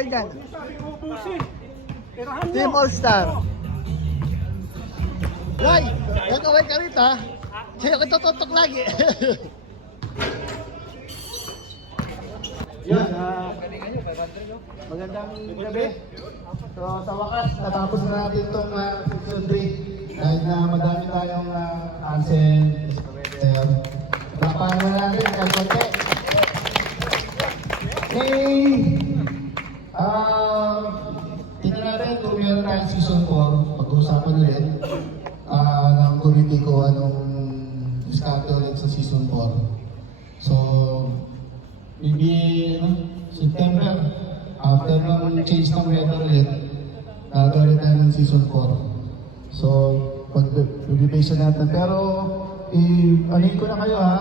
kayo dyan. Team All-Star. Ray, nagkaway ka rito ha. Sa'yo ko tututok lagi. Yan, magandang gabi. So sa wakas, natapos na natin itong season 3. Dahil na madami tayong absent. Lapan naman natin ang konti. Okay. Tingnan natin kung meron tayong season 4. Pag-uusapan ulit ng committee ko anong discarte ulit sa season 4. So, maybe September, after ng change ng weather ulit, nagawin tayo ng season 4. So, pag-base natin. Pero, anuhin ko na kayo ha.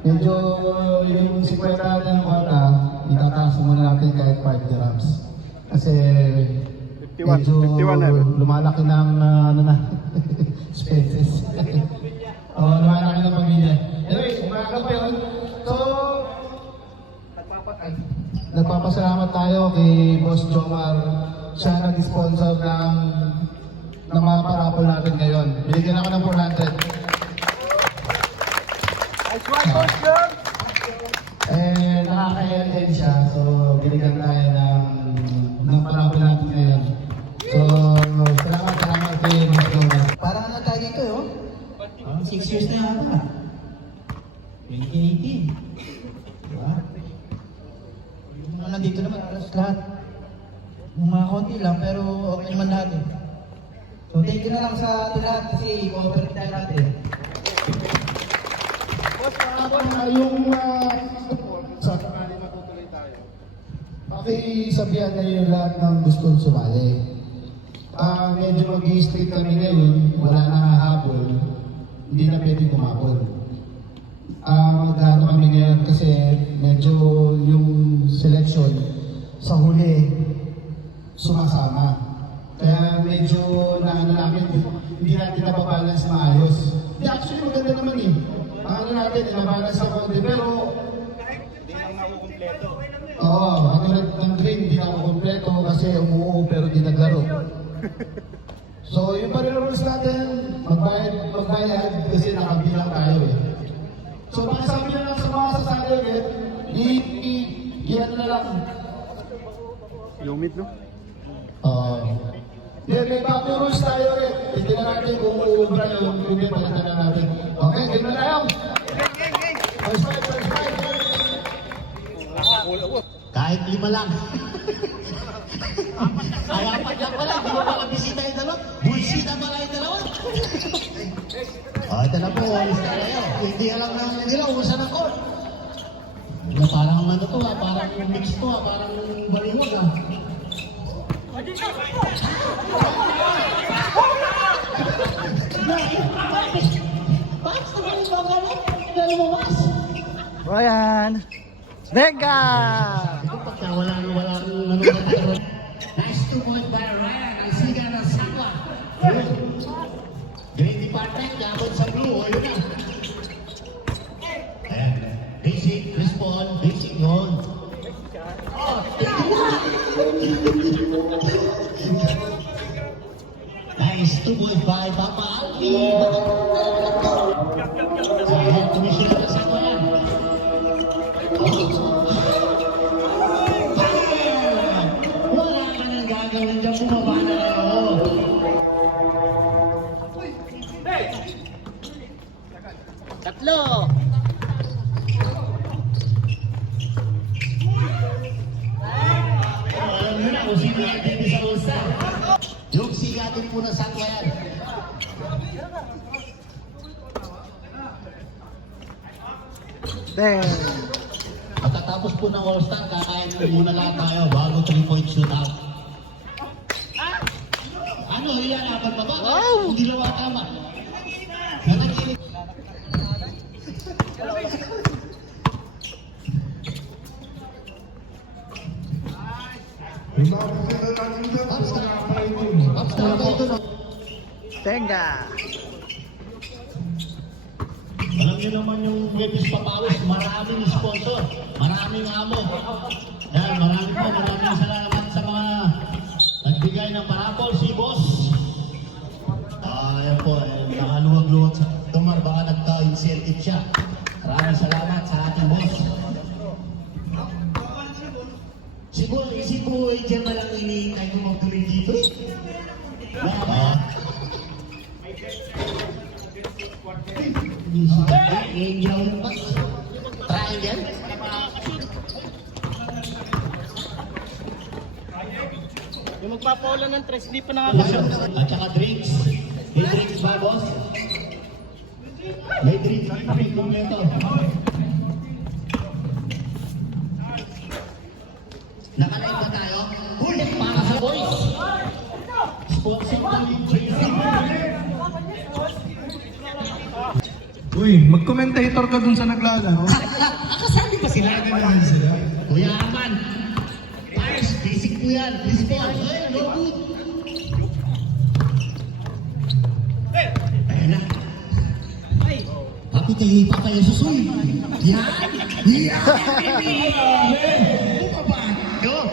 Medyo yung 50 ng kwata, itataas muna natin kahit 5 dirhams. Kasi medyo lumalaki ng expenses. Lumalaki ng pamilya. Anyway, umaga pa yun. So, nagpapasalamat tayo kay Boss Jomar. Siya nag-sponsor ng mga parapol natin ngayon. Binigyan ako ng 400. Nice one, Boss Jom! Nakakaya din siya. So, binigyan tayo ng parapol natin ngayon. So, salamat kay Boss Jomar. Parang ano tayo dito, oh? 6 years na yata. 2018. Diba? Yung mga nandito naman, alas lahat. Yung mga konti lang, pero okay naman lahat eh. So, thank you na lang sa atin lahat kasi cooperate tayo natin. Yung sa sakali matutuloy tayo. Pakisabihan na yung lahat ng gustong sumali. Medyo mag-i-stay kami ngayon, wala na habol. Hindi na pwede kumabol. Magdano kami ngayon kasi medyo yung selection sa huli sumasama. Kaya medyo namin, hindi natin napabalance maayos. Actually maganda naman eh. Natin, nabalance sa konti, pero hindi lang nakukumpleto. Oo, ng green, hindi nakukumpleto kasi umuo pero di naglaro. So, yung pa rin rules natin, magbayad kasi nakabilang tayo eh. So, pakisabi na lang sa mga sasali ulit, i-ano na lang. Lumit, no? May bago rules tayo ulit. Hindi na natin kung uubra yung lumit, palitan na natin. Okay, game na tayo. First fight. Kahit 5 lang. Ay, 4 lang pala. Di ba pala bisita yung dalawa? Bullshita pala yung dalawa. Ito na po. Alis na kayo. Hindi alam na nila. Usa na court. Parang ano to ha. Parang mix to ha. Parang baliwag ha. Ryan! Venga! Nice 2 point by Ryan. Ang siga ng Sakwa. Great department. Yabot sa blue. Ayun na. Ayan. Basic. Respond. Basic yun. Nice 2 point by Papa Alki. Ayan. Tumisira na Sakwa yan. Wala ka nang gagawin dyan, bumaba na kayo. Tatlo! Alam nyo na kung sino yung TV sa Ulsa. Yung sigatin po na Sakwa yan. Damn! Pagkatapos po ng All-Star, kakain muna lahat tayo bago 3-point shootout. Ano, yan, apat ba ba? Wow! Hindi lawa tama. Nanagilig. Venga! Alam niyo naman yung Webis Papawis, maraming sponsor, maraming amo. Yan, maraming Maraming salamat sa mga nagbigay ng parapol si Boss. Ayan po, nakaluwag-luwag sa Dumar, baka nagka-incentive siya. Maraming salamat sa ating boss. Si Boy, dyan ba lang iniintay ko magtuloy dito? Angel ba? Triangle? Yung magpapaulan ng tres, di pa nakakasya. At saka drinks. May drinks ba, boss? May drinks. May kompleto. Nakalive ba tayo? Ulit para sa boys. Sponsor kami, JC. Uy, mag-commentator ka dun sa naglalaro. Akasabi pa sila? Naman sila. Kuya Aman. Ayos, basic po yan. Baseball. Ay, no good. Ayan na. Papi kayo, papa yung susoy. Yan. Yan. Bumaba. Yo.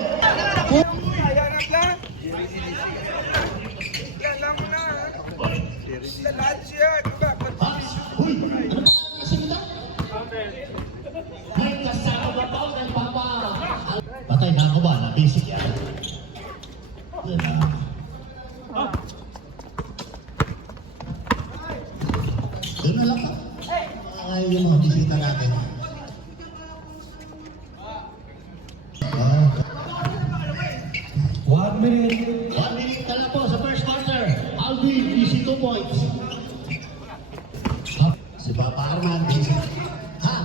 Uy, ano ba kasi nila? May kasama pa ng papa. Patay na ako ba? Na-basic yan. Doon na lang ka. Ay, yung mga bisita natin. One minute. 1 minute ka lang po sa first quarter. Alvin, easy 2 points. Si Papa Arman, busy. Ha?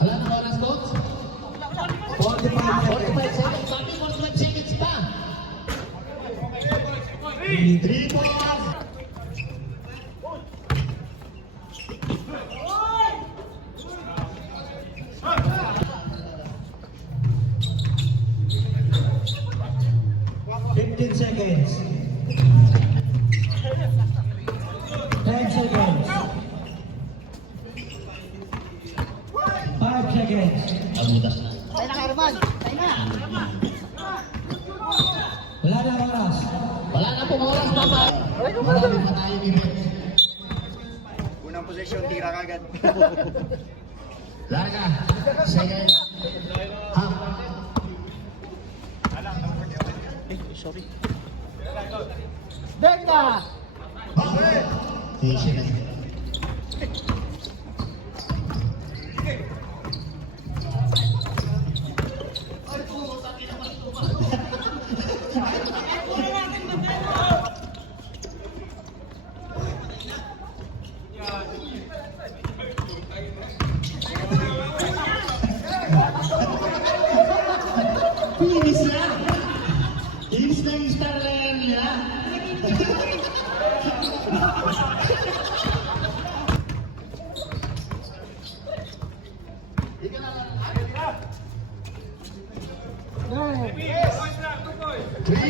Wala na oras, coach? 45 seconds. Sabi 45 seconds pa. 3 points. Seconds. 10 seconds. 5 seconds. Pagmutas na. Wala na oras. Wala na pong oras, Papa. Marami pa tayong events. Unang posisyon, tira kagad. Larga. Second. Half. Sorry. Easy na. Inis na. Inis na yung star layer niya.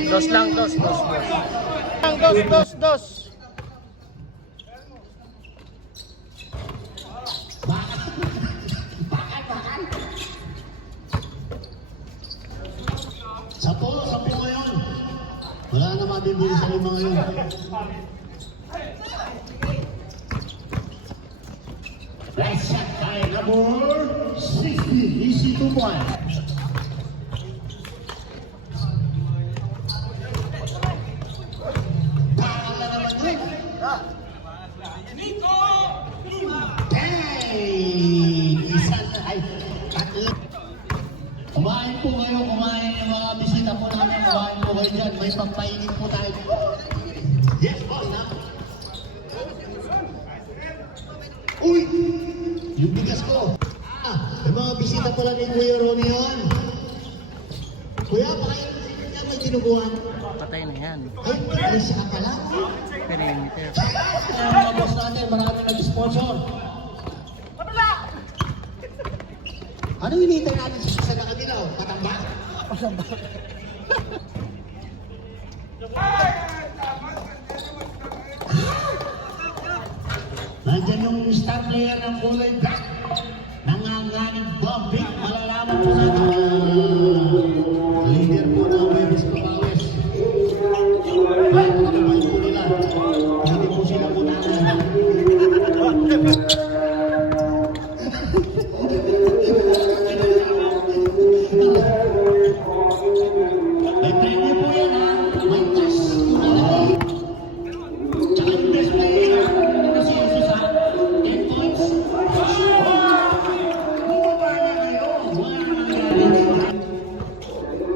Dos lang, dos. Dos. Sampo ngayon. Wala na mabibili sa lima ngayon. Right shot by number 60. Easy 2 points. Bakal na naman yun. Hey! Isa na. Ay, tatlo. Kumain po kayo, kumain yung mga bisita po namin, kumain po kayo dyan. May pampainin po tayo. Yes, boss, na. Uy! Yung bigas ko. Yung mga bisita po lang ni Kuya Ronnie yun. Kuya, pakain niya may tinubuhan. Patay na yan. Ay, siya ka lang. Perimeter. Mga boss natin, marami nag-sponsor. Ano hinihintay natin sa kanila? Patamba? Nandiyan yung star player ng kulay black. Nanganganing bombing. Malalaman po natin.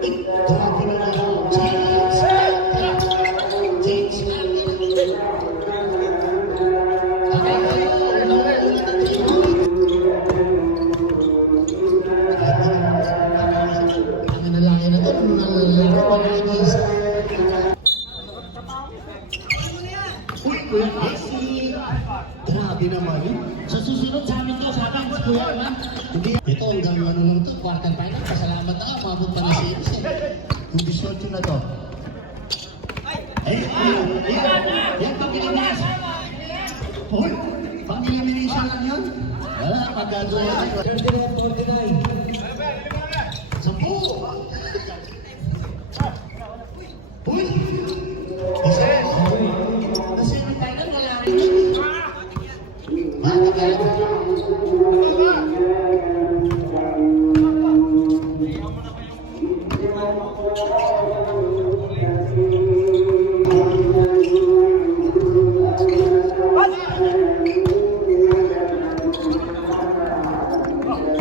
Grabe na James. James. Ang nalaki na ito, nalaki pa na ito. Uy, Kuya Casey! Grabe naman yun. Sa susunod sa amin to, sa amin, si Kuya naman. Hindi, ito hanggang ano lang to, quarter final. Pasalamat na ka, mabot pa na series eh. Yung 18 na to. Yan, pag-elimination. Uy, pag-elimination lang yun. Wala, magagawa. 39-49. 10. Uy! Isa. Kasi yung final, wala rin yun. Matagal.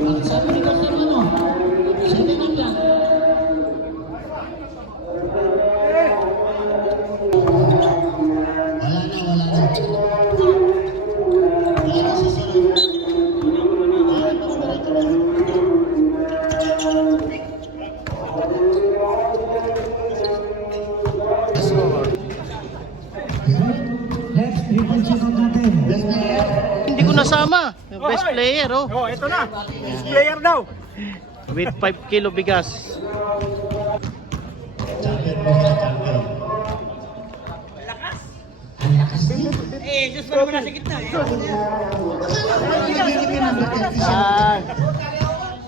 Bakit sabi ni Coach naman, no? Sabi na lang. Wala na. Wala na susunod. Wala na susunod. Next, 3 check out natin. Best player. Hindi ko nasama. Best player, oh. Oh, ito na. Player daw. With 5 kilo bigas. Champion mo na champion. Ang lakas din. Eh, Diyos mo naman nasa gitna. Nagiging yung number 37.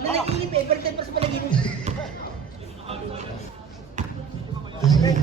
Nanaginip eh, birthday pa sa panaginip. Kasi may